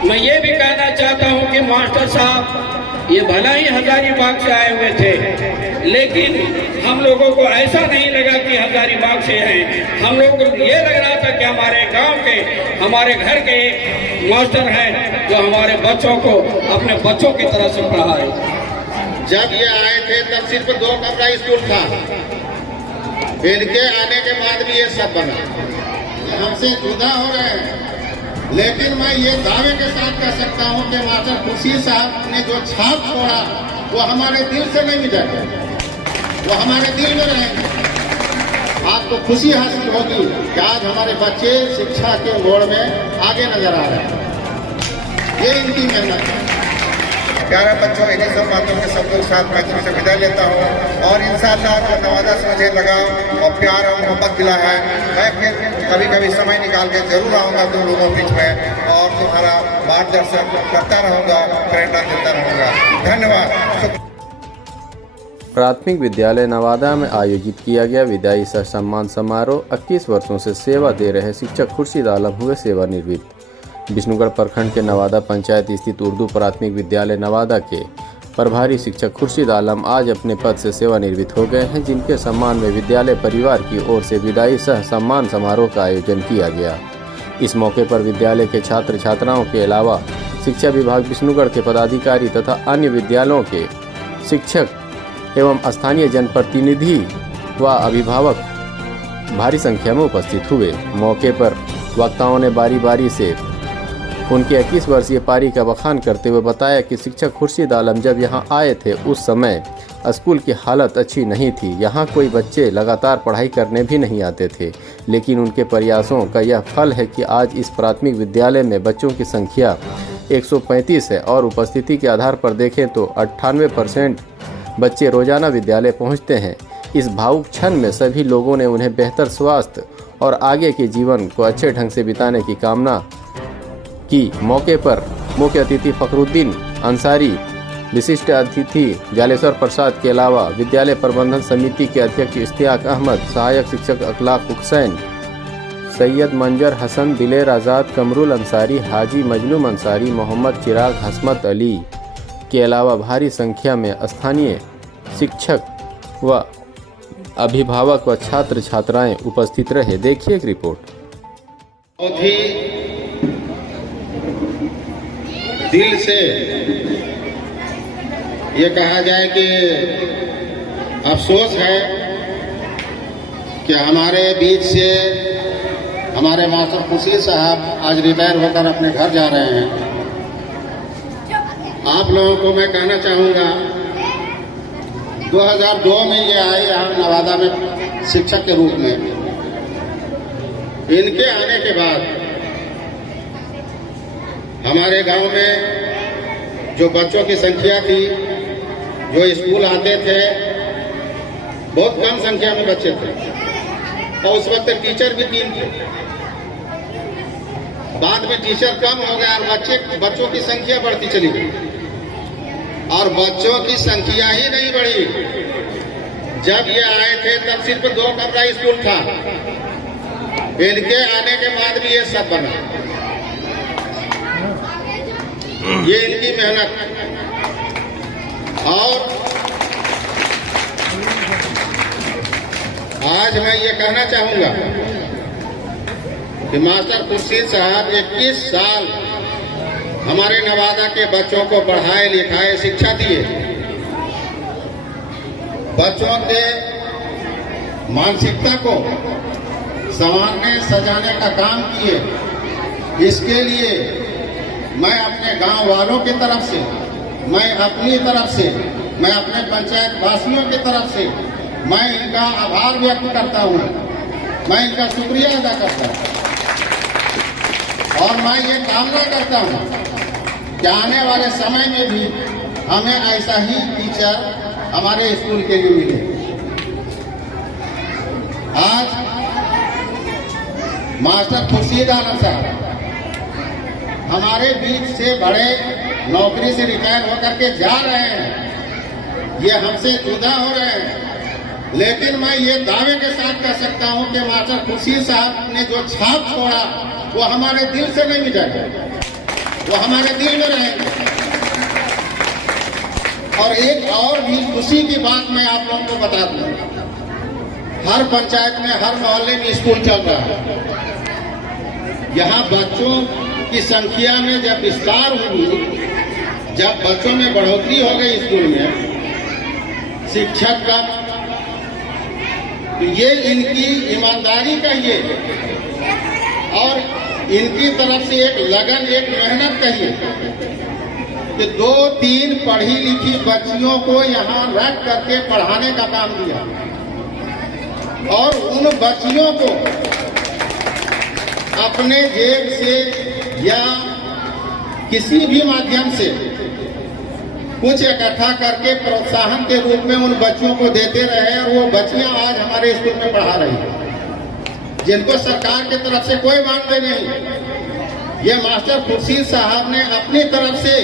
मैं ये भी कहना चाहता हूँ कि मास्टर साहब ये भला ही हजारीबाग से आए हुए थे, लेकिन हम लोगों को ऐसा नहीं लगा कि हजारीबाग से हैं। हम लोगों को ये लग रहा था कि हमारे गांव के, हमारे घर के एक मास्टर हैं जो हमारे बच्चों को अपने बच्चों की तरह से पढ़ाए। जब ये आए थे तब सिर्फ 2 कमरा स्कूल था, इनके आने के बाद भी ये सब बना। हमसे जुदा हो रहे हैं, लेकिन मैं ये दावे के साथ कह सकता हूँ कि मास्टर खुर्शीद साहब ने जो छाप छोड़ा वो हमारे दिल से नहीं मिटेगा, वो हमारे दिल में रहेंगे। आपको खुशी हासिल होगी कि आज हमारे बच्चे शिक्षा के मोड़ में आगे नजर आ रहे हैं। ये इनकी मेहनत है। प्यारे बच्चों, इन्हीं सब बातों के सब लोग साथ मैं तुमसे विदा लेता हूँ और इंशाअल्लाह जो नवादा से मुझे लगा और प्यार और मोहब्बत मिला है, मैं फिर कभी कभी समय निकाल के जरूर आऊँगा तुम लोगों के बीच में और तुम्हारा मार्गदर्शन करता रहूँगा, प्रेरणा देता रहूँगा। धन्यवाद। प्राथमिक विद्यालय नवादा में आयोजित किया गया विदाई सह सम्मान समारोह। 21 वर्षों से सेवा दे रहे शिक्षक खुर्शीद आलम हुए सेवानिवृत्त। विष्णुगढ़ प्रखंड के नवादा पंचायत स्थित उर्दू प्राथमिक विद्यालय नवादा के प्रभारी शिक्षक खुर्शीद आलम आज अपने पद से सेवानिवृत्त हो गए हैं, जिनके सम्मान में विद्यालय परिवार की ओर से विदाई सह सम्मान समारोह का आयोजन किया गया। इस मौके पर विद्यालय के छात्र छात्राओं के अलावा शिक्षा विभाग विष्णुगढ़ के पदाधिकारी तथा अन्य विद्यालयों के शिक्षक एवं स्थानीय जनप्रतिनिधि व अभिभावक भारी संख्या में उपस्थित हुए। मौके पर वक्ताओं ने बारी बारी से उनके 21 वर्षीय पारी का बखान करते हुए बताया कि शिक्षक खुर्शीद आलम जब यहां आए थे उस समय स्कूल की हालत अच्छी नहीं थी। यहां कोई बच्चे लगातार पढ़ाई करने भी नहीं आते थे, लेकिन उनके प्रयासों का यह फल है कि आज इस प्राथमिक विद्यालय में बच्चों की संख्या 135 है और उपस्थिति के आधार पर देखें तो 98% बच्चे रोजाना विद्यालय पहुंचते हैं। इस भावुक क्षण में सभी लोगों ने उन्हें बेहतर स्वास्थ्य और आगे के जीवन को अच्छे ढंग से बिताने की कामना की। मौके पर मुख्य अतिथि फखरुद्दीन अंसारी, विशिष्ट अतिथि जालेश्वर प्रसाद के अलावा विद्यालय प्रबंधन समिति के अध्यक्ष इश्तियाक अहमद, सहायक शिक्षक अखलाक हुसैन, सैयद मंजर हसन, दिलेर आज़ाद, कमरुल अंसारी, हाजी मजलूम अंसारी, मोहम्मद चिराग, हसमत अली के अलावा भारी संख्या में स्थानीय शिक्षक व अभिभावक व छात्र छात्राएं उपस्थित रहे। देखिए एक रिपोर्ट। बहुत ही दिल से ये कहा जाए कि अफसोस है कि हमारे बीच से हमारे मास्टर खुर्शीद साहब आज रिटायर होकर अपने घर जा रहे हैं। आप लोगों को मैं कहना चाहूँगा 2002 में ये आए यहाँ नवादा में शिक्षक के रूप में। इनके आने के बाद हमारे गांव में जो बच्चों की संख्या थी, जो स्कूल आते थे, बहुत कम संख्या में बच्चे थे और उस वक्त टीचर भी 3 थे। बाद में टीचर कम हो गया और बच्चों की संख्या बढ़ती चली गई और बच्चों की संख्या ही नहीं बढ़ी। जब ये आए थे तब सिर्फ 2 कमरा स्कूल था, इनके आने के बाद भी ये सब बना। ये इनकी मेहनत। और आज मैं ये कहना चाहूंगा कि मास्टर खुर्शीद साहब 21 साल हमारे नवादा के बच्चों को पढ़ाए लिखाए शिक्षा दिए, बच्चों के मानसिकता को संवारने सजाने का काम किए। इसके लिए मैं अपने गांव वालों की तरफ से, मैं अपनी तरफ से, मैं अपने पंचायत वासियों की तरफ से मैं इनका आभार व्यक्त करता हूं, मैं इनका शुक्रिया अदा करता हूं और मैं ये कामना करता हूं कि आने वाले समय में भी हमें ऐसा ही टीचर हमारे स्कूल के लिए मिले। आज मास्टर खुर्शीद आलम साहब हमारे बीच से बड़े नौकरी से रिटायर होकर के जा रहे हैं, ये हमसे जुदा हो रहे हैं, लेकिन मैं ये दावे के साथ कह सकता हूं कि मास्टर खुर्शीद साहब ने जो छाप छोड़ा वो हमारे दिल से नहीं मिटेगा, वो हमारे दिल में रहेंगे। और एक और भी खुशी की बात मैं आप लोगों को बता दूं, हर पंचायत में, हर मोहल्ले में स्कूल चल रहा है। यहाँ बच्चों की संख्या में जब विस्तार हुई, जब बच्चों में बढ़ोतरी हो गई स्कूल में, शिक्षक का, तो ये इनकी ईमानदारी कहिए और इनकी तरफ से एक लगन, एक मेहनत कहिए कि 2-3 पढ़ी लिखी बच्चियों को यहाँ रख करके पढ़ाने का काम दिया और उन बच्चियों को अपने जेब से या किसी भी माध्यम से कुछ इकट्ठा करके प्रोत्साहन के रूप में उन बच्चियों को देते रहे और वो बच्चियां आज हमारे स्कूल में पढ़ा रही हैं, जिनको सरकार की तरफ से कोई मानदेय नहीं। ये मास्टर खुर्शीद साहब ने अपनी तरफ से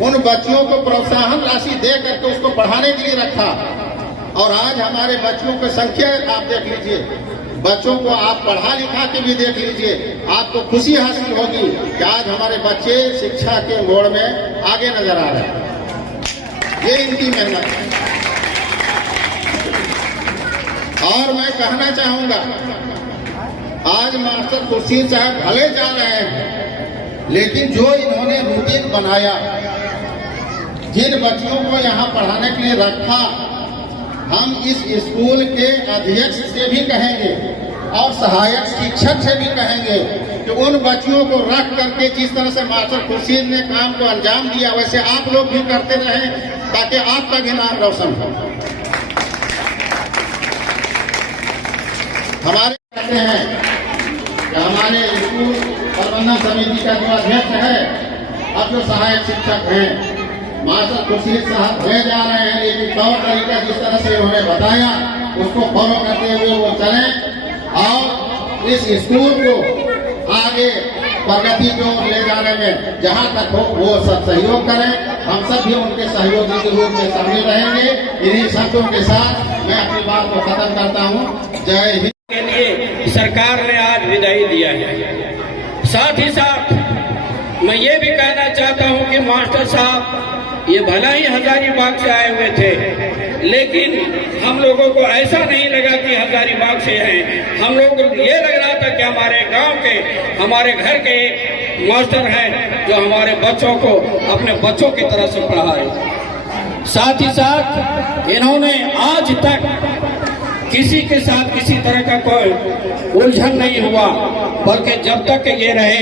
उन बच्चियों को प्रोत्साहन राशि दे करके उसको पढ़ाने के लिए रखा और आज हमारे बच्चों की संख्या आप देख लीजिए, बच्चों को आप पढ़ा लिखा के भी देख लीजिए, आपको खुशी हासिल होगी कि आज हमारे बच्चे शिक्षा के मोड़ में आगे नजर आ रहे हैं। ये इनकी मेहनत है। और मैं कहना चाहूंगा, आज मास्टर खुर्शीद साहब भले जा रहे हैं, लेकिन जो इन्होंने रूटीन बनाया, जिन बच्चों को यहाँ पढ़ाने के लिए रखा, हम इस स्कूल के अध्यक्ष से भी कहेंगे और सहायक शिक्षक से भी कहेंगे कि उन बच्चियों को रख करके जिस तरह से मास्टर खुर्शीद ने काम को अंजाम दिया, वैसे आप लोग भी करते रहें ताकि आपका भी नाम रोशन हो। हमारे कहते हैं कि हमारे स्कूल प्रबंधन समिति का जो अध्यक्ष है, अब जो सहायक शिक्षक हैं, मास्टर खुर्शीद साहब भले जा रहे हैं, लेकिन तौर तरीका जिस तरह से उन्होंने बताया उसको फॉलो करते हुए वो चलें और इस स्कूल को आगे प्रगति को ले जाने में जहां तक हो वो सब सहयोग करें। हम सब भी उनके सहयोगी के रूप में शामिल रहेंगे। इन्हीं शब्दों के साथ मैं अपनी बात को खत्म करता हूं। जय हिंद। के लिए सरकार ने आज विदाई दिया है। साथ ही साथ मैं ये भी कहना चाहता हूं कि मास्टर साहब ये भला ही हजारीबाग से आए हुए थे, लेकिन हम लोगों को ऐसा नहीं लगा कि हजारीबाग से हैं। हम लोगों को ये लग रहा था कि हमारे गांव के, हमारे घर के एक मास्टर हैं जो हमारे बच्चों को अपने बच्चों की तरह से पढ़ा रहे। साथ ही साथ इन्होंने आज तक किसी के साथ किसी तरह का कोई उलझन नहीं हुआ, बल्कि जब तक ये रहे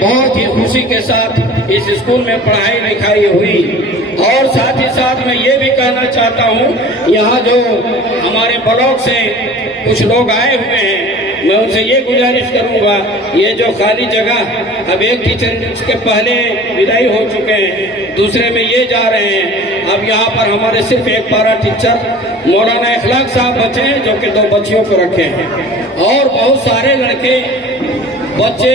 बहुत ही खुशी के साथ इस स्कूल में पढ़ाई लिखाई हुई। और साथ ही साथ मैं ये भी कहना चाहता हूँ, यहाँ जो हमारे ब्लॉक से कुछ लोग आए हुए हैं, मैं उनसे ये गुजारिश करूंगा, ये जो खाली जगह, अब एक टीचर के पहले विदाई हो चुके हैं, दूसरे में ये जा रहे हैं, अब यहाँ पर हमारे सिर्फ एक पारा टीचर मौलाना इखलाक साहब बचे हैं जो कि 2 बच्चियों को रखे हैं और बहुत सारे लड़के, बच्चे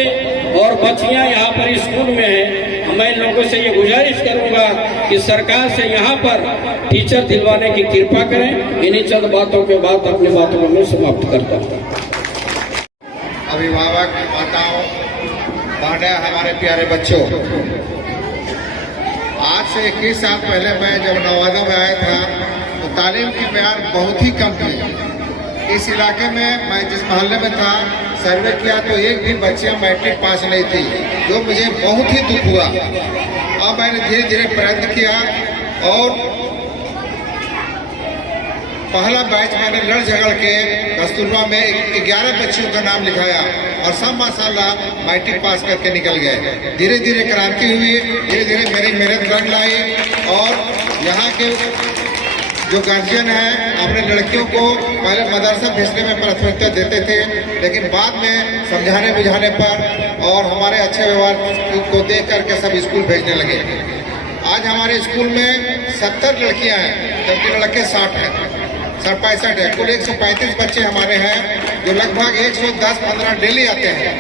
और बच्चियां यहाँ पर स्कूल में हैं। मैं लोगों से ये गुजारिश करूंगा कि सरकार से यहाँ पर टीचर दिलवाने की कृपा करें। इन्हीं चंद बातों के बाद अपनी बातों को मैं समाप्त करता हूँ। अभिभावक, माताओं, बहनें, हमारे प्यारे बच्चों, आज से 21 साल पहले मैं जब नवादा में आया था तो तालीम की म्यार बहुत ही कम थी। इस इलाके में मैं जिस मोहल्ले में था, सर्वे किया तो एक भी बच्चियां मैट्रिक पास नहीं थी, जो मुझे बहुत ही दुख हुआ। अब मैंने धीरे धीरे प्रयत्न किया और पहला बैच मैंने लड़ झगड़ के कस्तूरबा में 11 बच्चियों का नाम लिखाया और सब माशाल्लाह मैट्रिक पास करके निकल गए। धीरे धीरे क्रांति हुई, धीरे धीरे मेरी मेहनत रंग लाई और यहाँ के जो गार्जियन हैं अपने लड़कियों को पहले मदरसा भेजने में प्राथमिकता देते थे, लेकिन बाद में समझाने बुझाने पर और हमारे अच्छे व्यवहार को देख करके सब स्कूल भेजने लगे। आज हमारे स्कूल में 70 लड़कियां हैं, जबकि लड़के 60 हैं, 65 है। कुल 135 बच्चे हमारे हैं, जो लगभग 110-15 डेली आते हैं।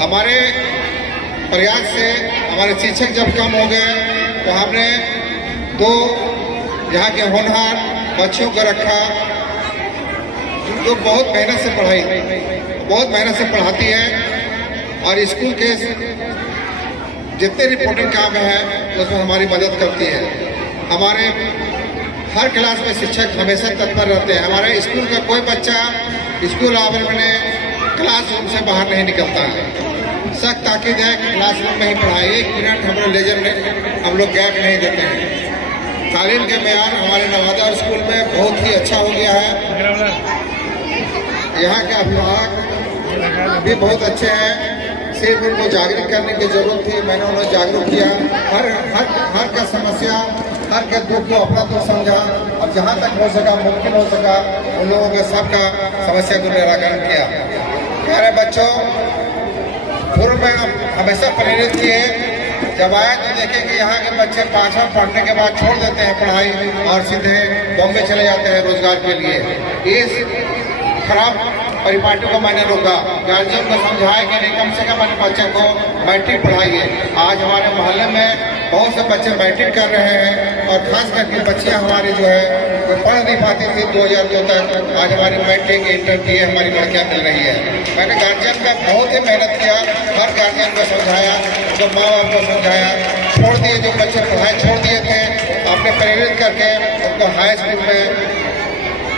हमारे प्रयास से हमारे शिक्षक जब कम हो गए तो हमने 2 यहाँ के होनहार बच्चों को रखा, जो बहुत मेहनत से पढ़ाती है और स्कूल के जितने रिपोर्टिंग काम है उसमें हमारी मदद करती है। हमारे हर क्लास में शिक्षक हमेशा तत्पर रहते हैं। हमारे स्कूल का कोई बच्चा स्कूल आवर में क्लासरूम से बाहर नहीं निकलता है। सख्त ताकीद है कि क्लासरूम में ही पढ़ाई, 1 मिनट हम लोग लेजर में हम लोग गैप नहीं देते हैं। तालीम के मेयार हमारे नवादा स्कूल में बहुत ही अच्छा हो गया है। यहाँ के अभिभावक भी बहुत अच्छे हैं। सिर्फ उनको जागरूक करने की जरूरत थी, मैंने उन्हें जागरूक किया। हर का समस्या, हर के दुख को अपना दुख समझा और जहाँ तक हो सका, मुमकिन हो सका, उन लोगों के सबका समस्या को निराकरण किया। प्यारे बच्चों, पूर्व में हम हमेशा प्रेरित किए, जब आए तो देखे कि यहाँ के बच्चे 5वां पढ़ने के बाद छोड़ देते हैं पढ़ाई और सीधे बॉम्बे चले जाते हैं रोजगार के लिए। इस खराब परिपाटी को मैंने रोका, गार्जियन को समझाया कि नहीं, कम से कम अपने बच्चे को मैट्रिक पढ़ाइए। आज हमारे मोहल्ले में बहुत से बच्चे मैट्रिक कर रहे हैं और खास करके बच्चियां हमारी जो है वो पढ़ नहीं पाती थी 2002 तक, आज हमारी मैट्रिक इंटर की हमारी लड़कियां मिल रही है। मैंने गार्जियन का बहुत ही मेहनत किया, हर गार्जियन को समझाया, तो माँ बाप को समझाया, छोड़ दिए जो बच्चे पढ़ाई छोड़ दिए थे, आपने प्रेरित करके उनको हाई स्कूल में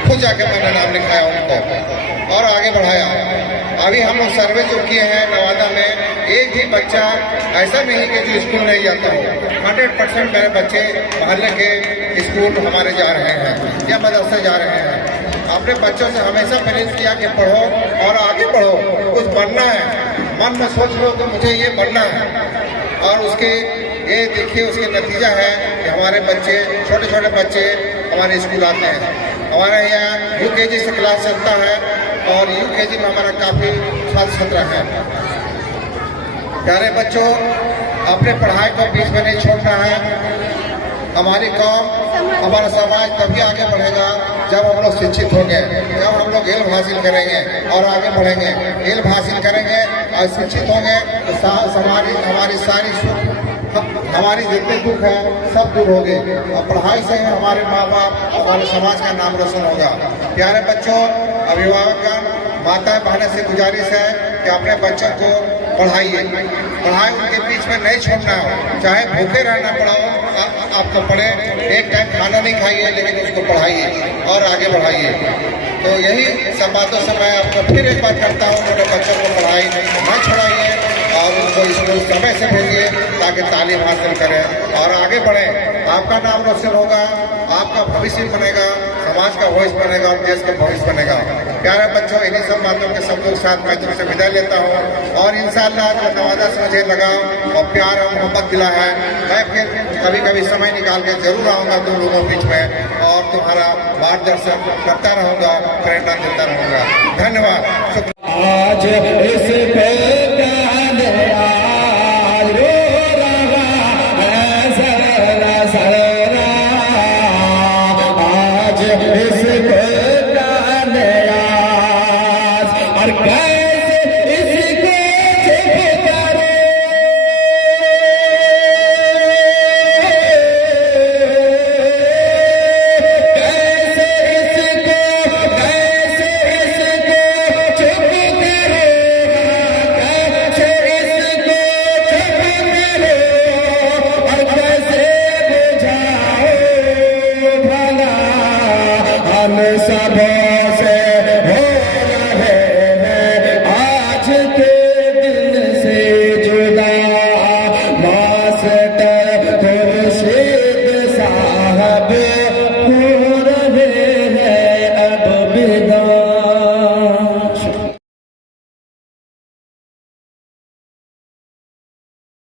खुद जाके मैंने नाम लिखाया उनको और आगे बढ़ाया। अभी हम लोग सर्वे जो किए हैं नवादा में, एक भी बच्चा ऐसा नहीं कि जो स्कूल नहीं जाता हो। 100% मेरे बच्चे मोहल्ले के स्कूल हमारे जा रहे हैं या मदरसे जा रहे हैं। अपने बच्चों से हमेशा प्रेरित किया कि पढ़ो और आगे बढ़ो, कुछ बनना है। मन में सोच लो कि मुझे ये बनना है और उसके ये देखिए उसके नतीजा है कि हमारे बच्चे, छोटे छोटे बच्चे हमारे स्कूल आते हैं। हमारे यहाँ UKG से क्लास चलता है और UKG में हमारा काफ़ी छात्र छात्रा है। प्यारे बच्चों, अपने पढ़ाई को बीच में नहीं छोड़ना है। हमारी कौम, हमारा समाज तभी आगे बढ़ेगा जब हम लोग शिक्षित होंगे, जब हम लोग इल्म हासिल करेंगे और आगे बढ़ेंगे। इल्म हासिल करेंगे और शिक्षित होंगे तो हमारी सारी सुख, हमारी जितने दुख है सब दूर होंगे और पढ़ाई से हमारे माँ बाप, हमारे समाज का नाम रोशन होगा। प्यारे बच्चों, अभिभावकगण, माता बहनों से गुजारिश है कि अपने बच्चों को पढ़ाइए। पढ़ाई उनके बीच में नहीं छोड़ना हो, चाहे भूखे रहना पड़ाओ आपको पढ़े, एक टाइम खाना नहीं खाइए लेकिन उसको पढ़ाइए और आगे बढ़ाइए। तो यही सब बातों से मैं आपको फिर एक बात करता हूँ, मेरे बच्चों को पढ़ाई न छोड़ाइए और उनको स्कूल समय से भेजिए ताकि तालीम हासिल करें और आगे बढ़ें। आपका नाम रोशन होगा, आपका भविष्य बनेगा, समाज का भविष्य बनेगा और देश का भविष्य बनेगा। प्यारे बच्चों, इन्हीं सब बातों के शब्दों के साथ मैं तुमसे विदा लेता हूँ और इंशाअल्लाह जो नवादा से मुझे लगा और प्यार और मोहब्बत दिला है, मैं फिर कभी कभी समय निकाल के जरूर आऊँगा तुम लोगों के बीच में और तुम्हारा मार्गदर्शन करता रहूँगा, प्रेरणा देता रहूँगा। धन्यवाद। आज